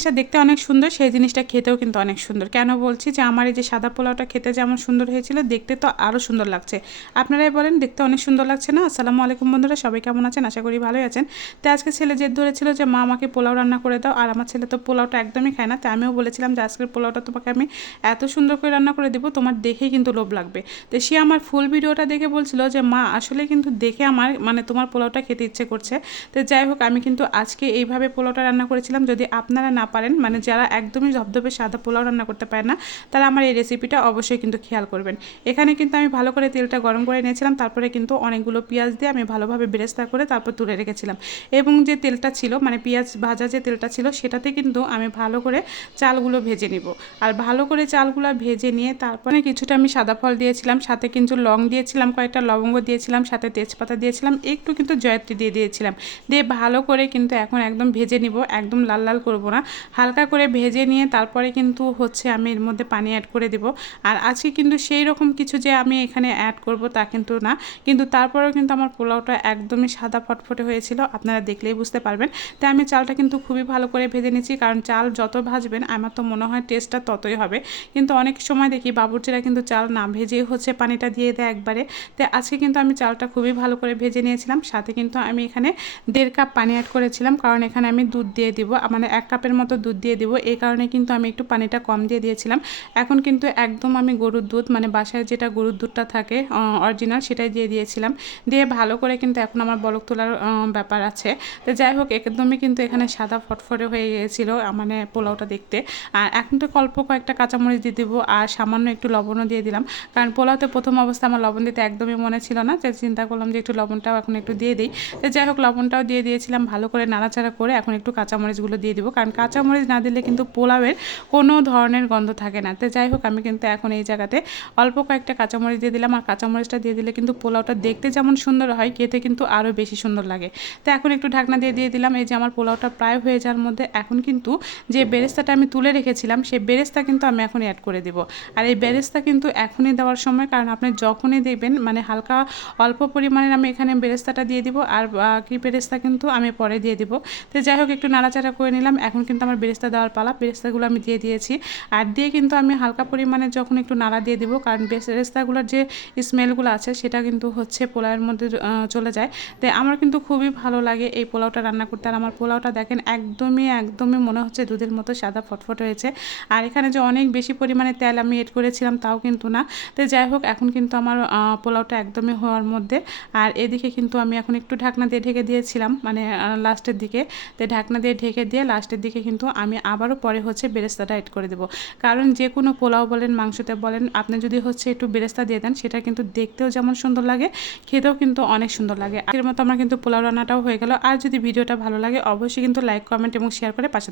জিনিসটা দেখতে অনেক সুন্দর, সেই জিনিসটা খেতেও কিন্তু অনেক সুন্দর। কেন বলছি যে আমার এই যে সাদা পোলাওটা খেতে যেমন সুন্দর হয়েছিল, দেখতে তো আরও সুন্দর লাগছে। আপনারাই বলেন দেখতে অনেক সুন্দর লাগছে না? আসসালামু আলাইকুম বন্ধুরা, সবাই কেমন আছেন? আশা করি ভালোই আছেন। তো আজকে ছেলে জেদ ধরেছিল যে মা আমাকে পোলাও রান্না করে দাও, আর আমার ছেলে তো পোলাওটা একদমই খায় না। তো আমিও বলেছিলাম যে আজকের পোলাওটা তোমাকে আমি এত সুন্দর করে রান্না করে দেবো, তোমার দেখেই কিন্তু লোভ লাগবে। তো সে আমার ফুল ভিডিওটা দেখে বলছিল যে মা আসলে কিন্তু দেখে আমার মানে তোমার পোলাওটা খেতে ইচ্ছে করছে। তো যাই হোক, আমি কিন্তু আজকে এইভাবে পোলাওটা রান্না করেছিলাম। যদি আপনারা না পারেন, মানে যারা একদমই ধবধবে সাদা পোলাও রান্না করতে পারে না, তারা আমার এই রেসিপিটা অবশ্যই কিন্তু খেয়াল করবেন। এখানে কিন্তু আমি ভালো করে তেলটা গরম করে নিয়েছিলাম, তারপরে কিন্তু অনেকগুলো পেঁয়াজ দিয়ে আমি ভালোভাবে বেরেস্তা করে তারপর তুলে রেখেছিলাম। এবং যে তেলটা ছিল, মানে পেঁয়াজ ভাজা যে তেলটা ছিল, সেটাতে কিন্তু আমি ভালো করে চালগুলো ভেজে নিব। আর ভালো করে চালগুলো ভেজে নিয়ে তারপরে কিছুটা আমি সাদা ফল দিয়েছিলাম, সাথে কিন্তু লং দিয়েছিলাম, কয়েকটা লবঙ্গ দিয়েছিলাম, সাথে তেজপাতা দিয়েছিলাম, একটু কিন্তু জয়ত্রী দিয়ে দিয়েছিলাম। দিয়ে ভালো করে কিন্তু এখন একদম ভেজে নিব, একদম লাল লাল করব না, হালকা করে ভেজে নিয়ে তারপরে কিন্তু হচ্ছে আমি এর মধ্যে পানি অ্যাড করে দেব। আর আজকে কিন্তু সেই রকম কিছু যে আমি এখানে অ্যাড করব তা কিন্তু না, কিন্তু তারপরেও কিন্তু আমার পোলাওটা একদমই সাদা ফটফটে হয়েছিল, আপনারা দেখলেই বুঝতে পারবেন। তাই আমি চালটা কিন্তু খুবই ভালো করে ভেজে নিচ্ছি, কারণ চাল যত ভাজবেন আমার তো মনে হয় টেস্টটা ততই হবে। কিন্তু অনেক সময় দেখি বাবুর্চিরা কিন্তু চাল না ভেজেই হচ্ছে পানিটা দিয়ে দেয় একবারে। তো আজকে কিন্তু আমি চালটা খুবই ভালো করে ভেজে নিয়েছিলাম, সাথে কিন্তু আমি এখানে 1.5 কাপ পানি অ্যাড করেছিলাম, কারণ এখানে আমি দুধ দিয়ে দিব, মানে 1 কাপের মতো দুধ দিয়ে দিব। এই কারণে কিন্তু আমি একটু পানিটা কম দিয়ে দিয়েছিলাম। এখন কিন্তু একদম আমি গরুর দুধ, মানে বাসায় যেটা গরুর দুধটা থাকে অরিজিনাল, সেটাই দিয়ে দিয়েছিলাম। দিয়ে ভালো করে কিন্তু এখন আমার বলক তোলার ব্যাপার আছে। তো যাই হোক, একদমই কিন্তু এখানে সাদা ফটফটে হয়ে গিয়েছিলো মানে পোলাওটা দেখতে। আর এখন তো অল্প কয়েকটা কাঁচামরিচ দিয়ে দেবো, আর সামান্য একটু লবণও দিয়ে দিলাম, কারণ পোলাওতে প্রথম অবস্থা আমার লবণ দিতে একদমই মনে ছিল না, যে চিন্তা করলাম যে একটু লবণটাও এখন একটু দিয়ে দিই। তো যাই হোক, লবণটাও দিয়ে দিয়েছিলাম, ভালো করে নাড়াচাড়া করে এখন একটু কাঁচামরিচগুলো দিয়ে দিব, কারণ কাঁচামরিচ না দিলে কিন্তু পোলাওয়ের কোনো ধরনের গন্ধ থাকে না। তো যাই হোক, আমি কিন্তু এখন এই জায়গাতে অল্প কয়েকটা কাঁচামরিচ দিয়ে দিলাম, আর কাঁচামরিচটা দিয়ে দিলে কিন্তু পোলাওটা দেখতে যেমন সুন্দর হয়, খেতে কিন্তু আরও বেশি সুন্দর লাগে। তো এখন একটু ঢাকনা দিয়ে দিলাম। এই যে আমার পোলাওটা প্রায় হয়ে যাওয়ার মধ্যে এখন কিন্তু যে বেরেস্তাটা আমি তুলে রেখেছিলাম, সেই বেরেস্তা কিন্তু আমি এখন অ্যাড করে দেব। আর এই বেরেস্তা কিন্তু এখনই দেওয়ার সময়, কারণ আপনি যখনই দেবেন মানে হালকা অল্প পরিমাণের আমি এখানে বেরেস্তাটা দিয়ে দিব, আর বাকি বেরেস্তা কিন্তু আমি পরে দিয়ে দিব। তো যাই হোক, একটু নাড়াচাড়া করে নিলাম। এখন কিন্তু আমার বেরেস্তা দেওয়ার পালা, বেরেস্তাগুলো আমি দিয়ে দিয়েছি। আর দিয়ে কিন্তু আমি হালকা পরিমাণে যখন একটু নাড়া দিয়ে দিব, কারণ বেরেস্তাগুলোর যে স্মেলগুলো আছে সেটা কিন্তু হচ্ছে পোলাওয়ের মধ্যে চলে যায়। তো আমার কিন্তু খুবই ভালো লাগে এই পোলাওটা রান্না করতে। আর আমার পোলাওটা দেখেন একদমই মনে হচ্ছে দুধের মতো সাদা ফটফট হয়েছে। আর এখানে যে অনেক বেশি পরিমাণে তেল আমি এড করেছিলাম তাও কিন্তু না। তো যাই হোক, এখন কিন্তু আমার পোলাওটা একদমই হওয়ার মধ্যে। আর এদিকে কিন্তু আমি এখন একটু ঢাকনা দিয়ে ঢেকে দিয়েছিলাম, মানে লাস্টের দিকে। তো ঢাকনা দিয়ে ঢেকে দিয়ে লাস্টের দিকে কিন্তু আমি আবারও পরে হচ্ছে বেরেস্তাটা এড করে দেবো, কারণ যে কোনো পোলাও বলেন মাংসতে বলেন, আপনি যদি হচ্ছে একটু বেরেস্তা দিয়ে দেন, সেটা কিন্তু দেখতেও যেমন সুন্দর লাগে, খেতেও কিন্তু অনেক সুন্দর লাগে। এর মতো আমার কিন্তু পোলাও রান্নাটাও হয়ে গেল। আর যদি ভিডিওটা ভালো লাগে অবশ্যই কিন্তু লাইক, কমেন্ট এবং শেয়ার করে পাশে